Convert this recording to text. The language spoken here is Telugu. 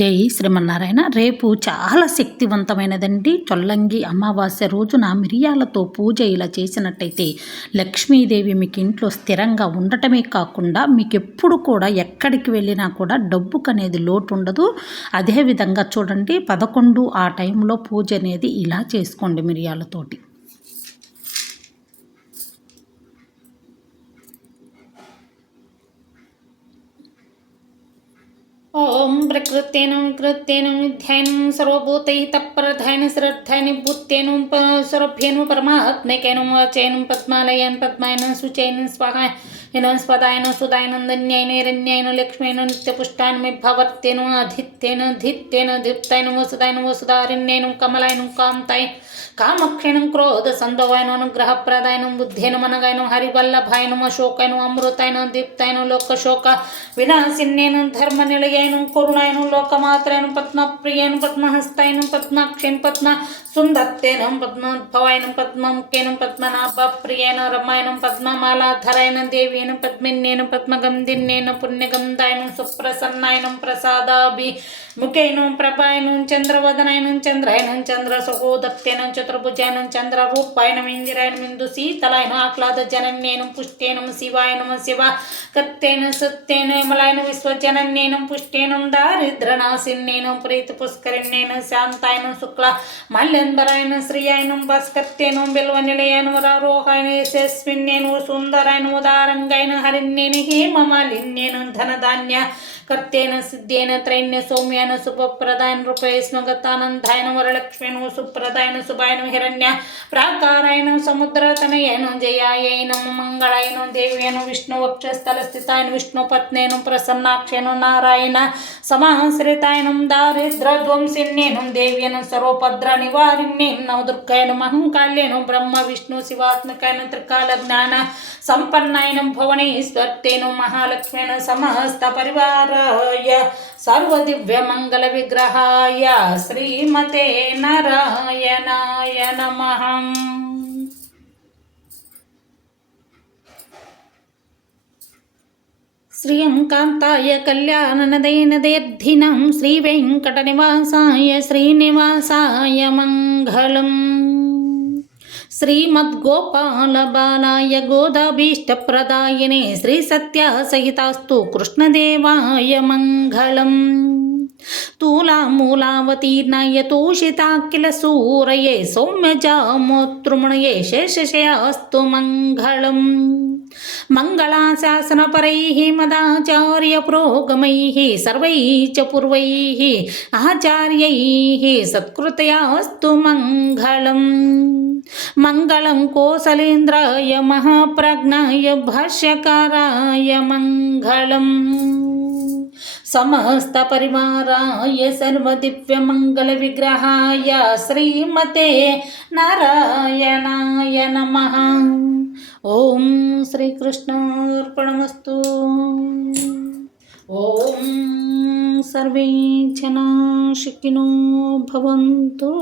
జై శ్రీమన్నారాయణ. రేపు చాలా శక్తివంతమైనదండి. చొల్లంగి అమావాస్య రోజున మిరియాలతో పూజ ఇలా చేసినట్టయితే లక్ష్మీదేవి మీకు ఇంట్లో స్థిరంగా ఉండటమే కాకుండా మీకు ఎప్పుడు కూడా ఎక్కడికి వెళ్ళినా కూడా డబ్బుకు అనేది లోటు ఉండదు అదేవిధంగా చూడండి పదకొండు ఆ టైంలో పూజ అనేది ఇలా చేసుకోండి మిరియాలతోటి. ओम प्रकृतेन कृत्येन ध्यानं सर्वभूत तत्परध्यान श्रद्धानि भूत्येनु स्वरभ्येनु परमात्मकन वाचेनु पद्मालयन् पद्मायन शुचैन स्वाहायन स्वदायन सुदायनन्दन्यायनैरन्यायन लक्ष्म्येन नित्यपुष्टान् मे भवर्त्येनु अधित्येन धित्यन धीप्तायन वसुदायन वसुदारण्येन कमलायन कामताय कामक्षण क्रोध संदोवायन अनुग्रह प्रदायन बुद्धेन मनगायन हरिवल्लभायन अशोकायन अमृतायन दीप्तायन लोकशोक विनाशिन्न धर्म निलयन ధర్మ నిలయనం కరుణాయనం పద్మ పద్మప్రియనం పద్మహస్తాయనం పద్మాక్షేన పద్మ సుందత్తేనం పద్మోద్భవాయనం పద్మముఖేనం పద్మనాభప్రియేన రమాయనం పద్మమాలాధరాయనం దేవీన పద్మిన్యేన పద్మగంధిన్యేన పుణ్యగంధాయనం సుప్రసన్నాయనం ప్రసాదాభి ముఖేనం ప్రభాయనం చంద్రవదనాయనం చంద్రాయనం చంద్రసుఖోదత్తేనం చతుర్భుజాయనం చంద్రరూపాయనం ఇందిరాయనం ఇందు శీతలాయనం ఆహ్లాద జనన్యేనం పుష్టేనం శివాయనం శివ కత్తేన సత్తేన యమలాయన విశ్వజనన్యేనం పుష్టేనం దారిద్రనాశిన్యేనం ప్రీతి పుష్కరిణ్యేనం శాంతాయనం శుక్ల మల్యంబరాయన శ్రీయాయనం భాస్కర్తేనం బిల్వనిలయానం రారోహాయన యశస్విన్యను సుందరాయన ఉదారంగాయన హరిణ్యేన హేమమాలిన్యను ధనధాన్య కర్తేన సిద్ధేన త్రైన్య సౌమ్యాన శుభప్రదాయన రూపేష్మగతానందాయన వరలక్ష్మీను సుప్రదాయన శుభాయన హిరణ్య ప్రాకారాయణ సముద్రతనయన జయాయైన మంగళాయన దేవ్యను విష్ణు వక్షస్థల స్థితాయన విష్ణు పత్నేను ప్రసన్నాక్షను నారాయణ సమాశ్రితాయనం దారిద్రధ్వంసిన్నేనం దేవ్యనం సర్వపద్ర నివారిణ్యం నవదుర్గాయనం అహంకాల్యనం బ్రహ్మ విష్ణు శివాత్మకాయనం త్రికాల జ్ఞాన సంపన్నాయనం భువనేశ్వర్తేనం మహాలక్ష్మేణ సమస్త పరివారాయ సర్వదివ్యమంగళ విగ్రహాయ శ్రీమతే నారాయణాయ నమః శ్రీయంకాంతాయ కళ్యాణనదైనదేర్ధినం శ్రీ వెంకటనివాసాయ శ్రీనివాసాయ మంగళం శ్రీమద్గోపాలబాలాయ గోదాభీష్టప్రదాయనే శ్రీ సత్యాసహితాస్తు కృష్ణదేవాయ మంగళం तूलामूलावतीर्णाय तोषिता किल सूरये सौम्यजामोत्तृमणये शेषशयास्तु मङ्गलम् मङ्गलाशासनपरैः मदाचार्यपुरोगमैः सर्वैः च पूर्वैः आचार्यैः सत्कृतयास्तु मङ्गलम् मङ्गलं कोसलेन्द्राय महाप्रज्ञाय भाष्यकाराय मङ्गलम् సమస్తపరివారాయ సర్వదివ్యమంగళవిగ్రహాయ శ్రీమతే నారాయణాయ నమ. ఓం శ్రీకృష్ణార్పణమస్తు. ఓం సర్వే జనా శిఖినో భవంతు.